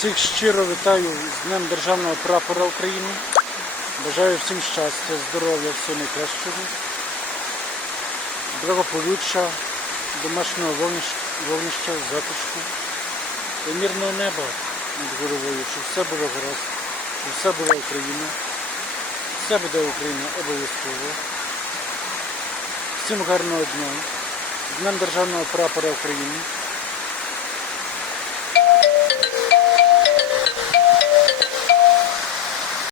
Всіх щиро вітаю з Днем Державного прапора України. Бажаю всім щастя, здоров'я, всього найкращого, благополуччя, домашнього вогнища, затишку і мирного неба над головою, щоб все було гаразд, щоб все була Україна. Все буде Україна обов'язково. Всім гарного дня. З Днем Державного прапора України.